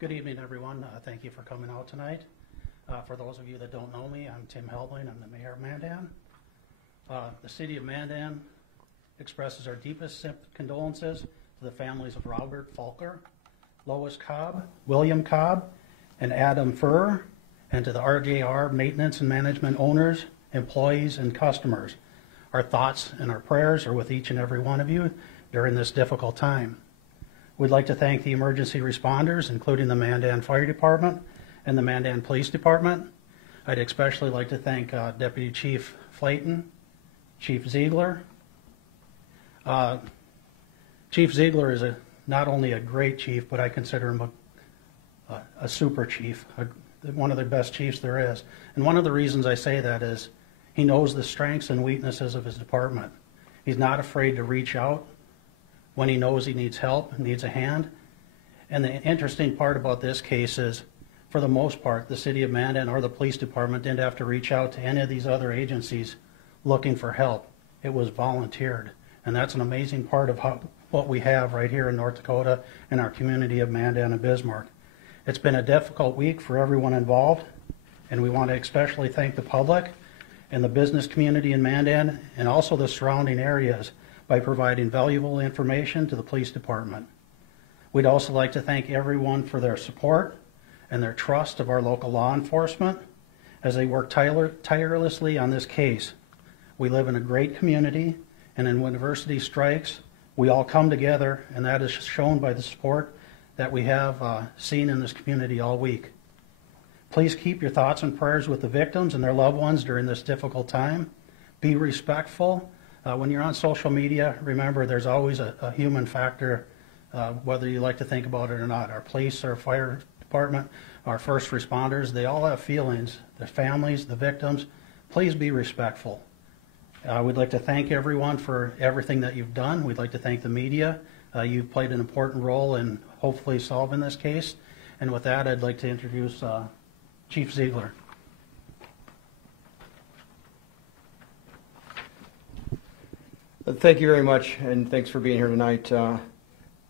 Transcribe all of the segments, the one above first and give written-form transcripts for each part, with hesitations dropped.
Good evening, everyone. Thank you for coming out tonight. For those of you that don't know me, I'm Tim Helbling. I'm the mayor of Mandan. The city of Mandan expresses our deepest condolences to the families of Robert Falker, Lois Cobb, William Cobb, and Adam Furr, and to the RJR maintenance and management owners, employees, and customers. Our thoughts and our prayers are with each and every one of you during this difficult time. We'd like to thank the emergency responders, including the Mandan Fire Department and the Mandan Police Department. I'd especially like to thank Deputy Chief Flayton, Chief Ziegler. Chief Ziegler is not only a great chief, but I consider him a super chief, one of the best chiefs there is. And one of the reasons I say that is he knows the strengths and weaknesses of his department. He's not afraid to reach out when he knows he needs help, needs a hand. And the interesting part about this case is, for the most part, the city of Mandan or the police department didn't have to reach out to any of these other agencies looking for help. It was volunteered. And that's an amazing part of what we have right here in North Dakota in our community of Mandan and Bismarck. It's been a difficult week for everyone involved, and we want to especially thank the public and the business community in Mandan and also the surrounding areas by providing valuable information to the police department. We'd also like to thank everyone for their support and their trust of our local law enforcement as they work tirelessly on this case. We live in a great community, and when adversity strikes, we all come together, and that is shown by the support that we have seen in this community all week. Please keep your thoughts and prayers with the victims and their loved ones during this difficult time. Be respectful. When you're on social media, remember there's always a human factor, whether you like to think about it or not. Our police, our fire department, our first responders, they all have feelings. Their families, the victims. Please be respectful. We'd like to thank everyone for everything that you've done. We'd like to thank the media. You've played an important role in hopefully solving this case. And with that, I'd like to introduce Chief Ziegler. Thank you very much, and thanks for being here tonight.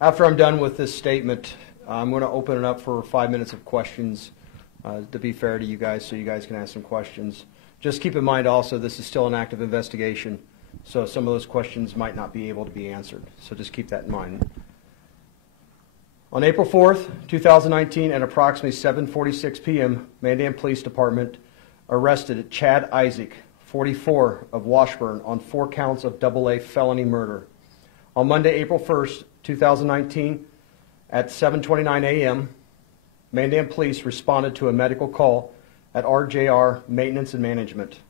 After I'm done with this statement, I'm going to open it up for 5 minutes of questions to be fair to you guys, so you guys can ask some questions. Just keep in mind also this is still an active investigation, so some of those questions might not be able to be answered. So just keep that in mind. On April 4th, 2019, at approximately 7:46 p.m., Mandan Police Department arrested Chad Isaac, 44, of Washburn, on 4 counts of AA felony murder. On Monday, April 1st, 2019, at 7:29 a.m., Mandan Police responded to a medical call at RJR Maintenance and Management.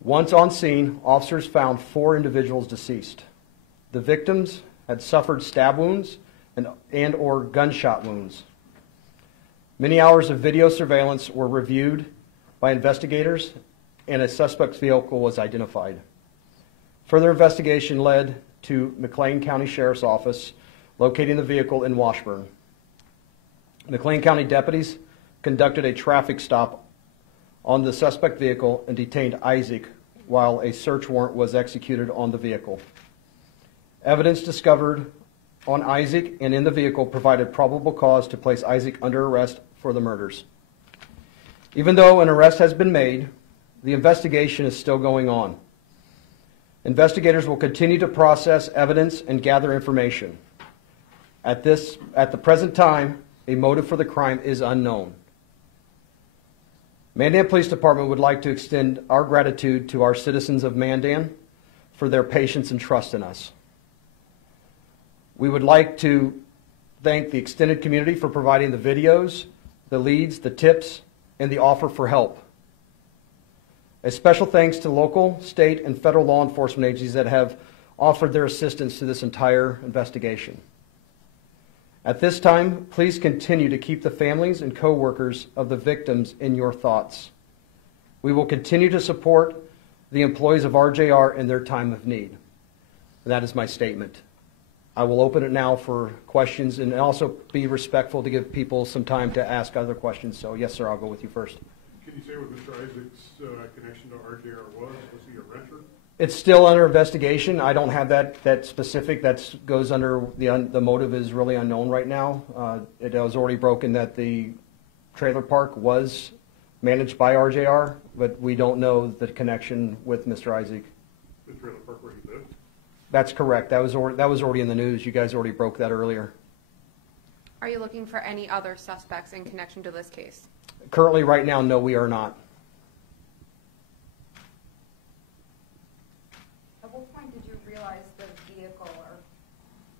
Once on scene, officers found 4 individuals deceased. The victims had suffered stab wounds and or gunshot wounds. Many hours of video surveillance were reviewed by investigators, and a suspect's vehicle was identified. Further investigation led to McLean County Sheriff's Office locating the vehicle in Washburn. McLean County deputies conducted a traffic stop on the suspect vehicle and detained Isaac while a search warrant was executed on the vehicle. Evidence discovered on Isaac and in the vehicle provided probable cause to place Isaac under arrest for the murders. Even though an arrest has been made, the investigation is still going on. Investigators will continue to process evidence and gather information. At the present time, a motive for the crime is unknown. Mandan Police Department would like to extend our gratitude to our citizens of Mandan for their patience and trust in us. We would like to thank the extended community for providing the videos, the leads, the tips, and the offer for help. A special thanks to local, state, and federal law enforcement agencies that have offered their assistance to this entire investigation. At this time, please continue to keep the families and co-workers of the victims in your thoughts. We will continue to support the employees of RJR in their time of need. And that is my statement. I will open it now for questions and also be respectful to give people some time to ask other questions. So yes, sir, I'll go with you first. Can you say what Mr. Isaac's connection to RJR was? Was he a renter? It's still under investigation. I don't have that specific. That goes under the motive is really unknown right now. It was already broken that the trailer park was managed by RJR, but we don't know the connection with Mr. Isaac. The trailer park where he lived? That's correct. That was already in the news. You guys already broke that earlier. Are you looking for any other suspects in connection to this case? Currently, right now, no, we are not. At what point did you realize the vehicle or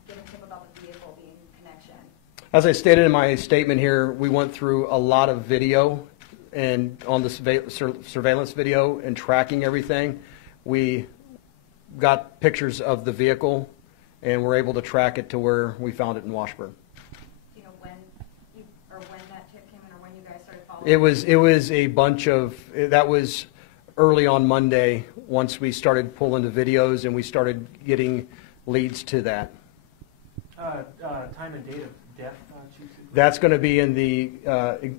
get a tip about the vehicle being in connection? As I stated in my statement here, we went through a lot of video and on the surveillance video and tracking everything. We got pictures of the vehicle and were able to track it to where we found it in Washburn. Do you know when that tip came in or when you guys started following? It was a bunch of, that was early on Monday once we started pulling the videos and we started getting leads to that. Time and date of death, Chief Supervisor? That's going to be in the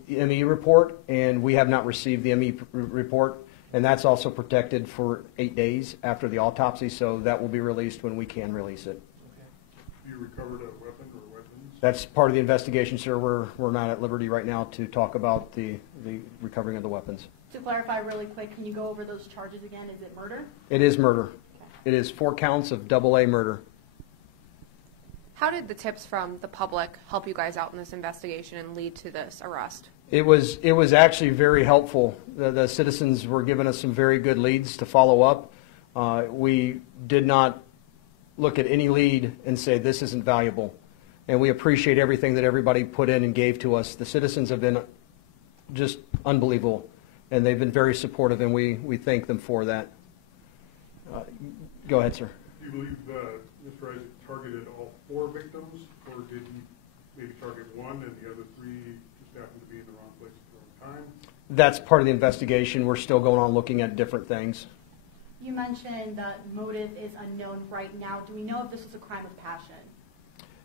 ME report, and we have not received the ME report, and that's also protected for 8 days after the autopsy, so that will be released when we can release it. You recovered a weapon or weapons? That's part of the investigation, sir. We're not at liberty right now to talk about the recovering of the weapons. To clarify really quick, can you go over those charges again? Is it murder? It is murder. It is 4 counts of AA murder. How did the tips from the public help you guys out in this investigation and lead to this arrest? It was actually very helpful. The citizens were giving us some very good leads to follow up. We did not look at any lead and say this isn't valuable. And we appreciate everything that everybody put in and gave to us. The citizens have been just unbelievable, and they've been very supportive, and we thank them for that. Go ahead, sir. Do you believe Mr. Isaac targeted all 4 victims, or did he maybe target one and the other 3 just happened to be in the wrong place at the wrong time? That's part of the investigation. We're still going on looking at different things. You mentioned that motive is unknown right now. Do we know if this is a crime of passion?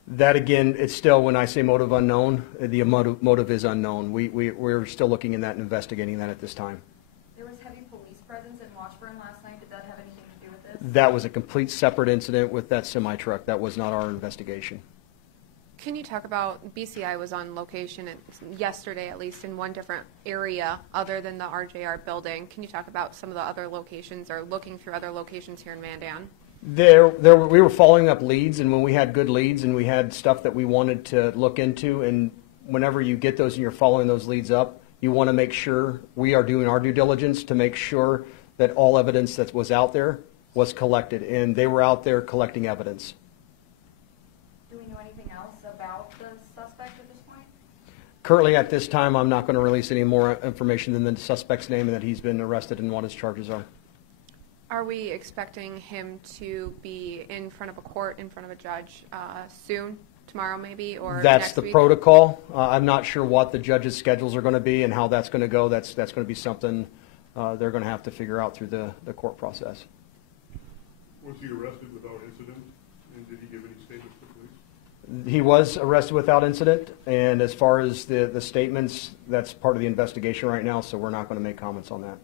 That, again, it's still, when I say motive unknown, the motive is unknown. We're still looking in that and investigating that at this time. There was heavy police presence in Washburn last night. Did that have anything to do with this? That was a complete separate incident with that semi-truck. That was not our investigation. Can you talk about, BCI was on location yesterday, at least in one different area other than the RJR building. Can you talk about some of the other locations or looking through other locations here in Mandan? We were following up leads, and when we had good leads and we had stuff that we wanted to look into, and whenever you get those and you're following those leads up, you want to make sure we are doing our due diligence to make sure that all evidence that was out there was collected, and they were out there collecting evidence. Do we know anything else about the suspect at this point? Currently, at this time, I'm not going to release any more information than the suspect's name and that he's been arrested and what his charges are. Are we expecting him to be in front of a court, in front of a judge soon, tomorrow maybe, or That's next the week? protocol. I'm not sure what the judge's schedules are going to be and how that's going to go. That's going to be something they're going to have to figure out through the court process. Was he arrested without incident, and did he give any statements to police? He was arrested without incident, and as far as the statements, that's part of the investigation right now, so we're not going to make comments on that.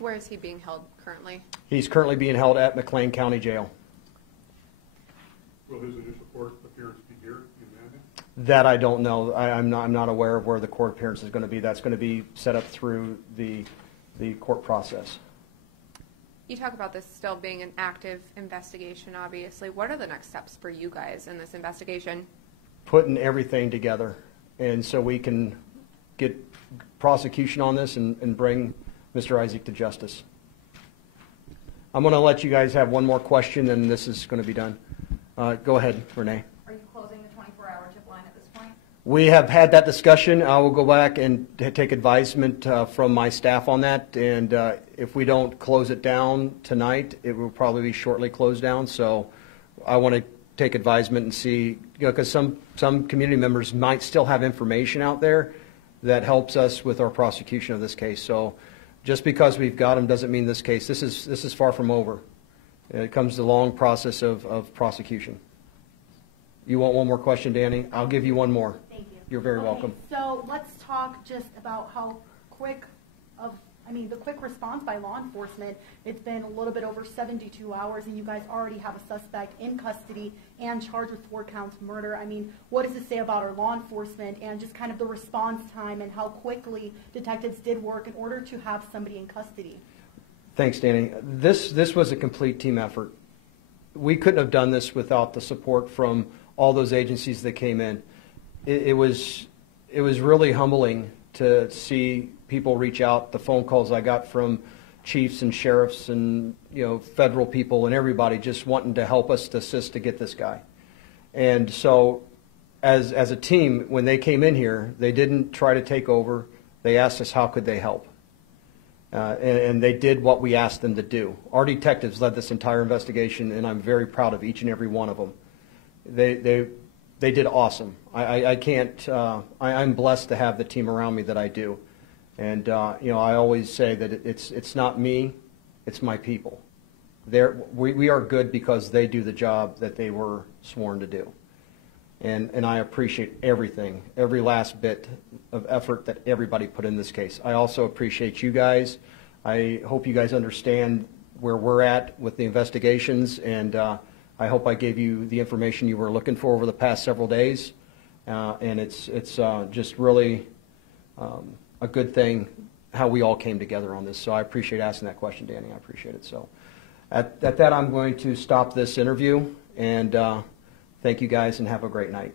Where is he being held currently? He's currently being held at McLean County Jail. Will his initial court appearance be here in Mandan? That I don't know. I'm not aware of where the court appearance is going to be. That's going to be set up through the court process. You talk about this still being an active investigation, obviously. What are the next steps for you guys in this investigation? Putting everything together, and so we can get prosecution on this and bring Mr. Isaac to justice. I'm going to let you guys have one more question, and this is going to be done. Go ahead, Renee. Are you closing the 24-hour tip line at this point? We have had that discussion. I will go back and take advisement from my staff on that, and if we don't close it down tonight, it will probably be shortly closed down. So I want to take advisement and see, because some community members might still have information out there that helps us with our prosecution of this case. So just because we've got them doesn't mean this case. This is far from over. It comes to the long process of prosecution. You want one more question, Danny? I'll give you one more. Thank you. You're very Okay, welcome. So let's talk just about how quick of I mean, the quick response by law enforcement, it's been a little bit over 72 hours, and you guys already have a suspect in custody and charged with 4 counts of murder. I mean, what does it say about our law enforcement and just kind of the response time and how quickly detectives did work in order to have somebody in custody? Thanks, Danny. This was a complete team effort. We couldn't have done this without the support from all those agencies that came in. It was really humbling to see people reach out. The phone calls I got from chiefs and sheriffs and federal people and everybody just wanting to help us to assist to get this guy. And so, as a team, when they came in here, they didn't try to take over. They asked us how could they help. And they did what we asked them to do. Our detectives led this entire investigation, and I'm very proud of each and every one of them. They did awesome. I can't. I'm blessed to have the team around me that I do, and I always say that it's not me, it's my people. We are good because they do the job that they were sworn to do, and I appreciate everything, every last bit of effort that everybody put in this case. I also appreciate you guys. I hope you guys understand where we're at with the investigations, and I hope I gave you the information you were looking for over the past several days. And it's just really a good thing how we all came together on this. So I appreciate asking that question, Danny. I appreciate it. So at that, I'm going to stop this interview, and thank you guys, and have a great night.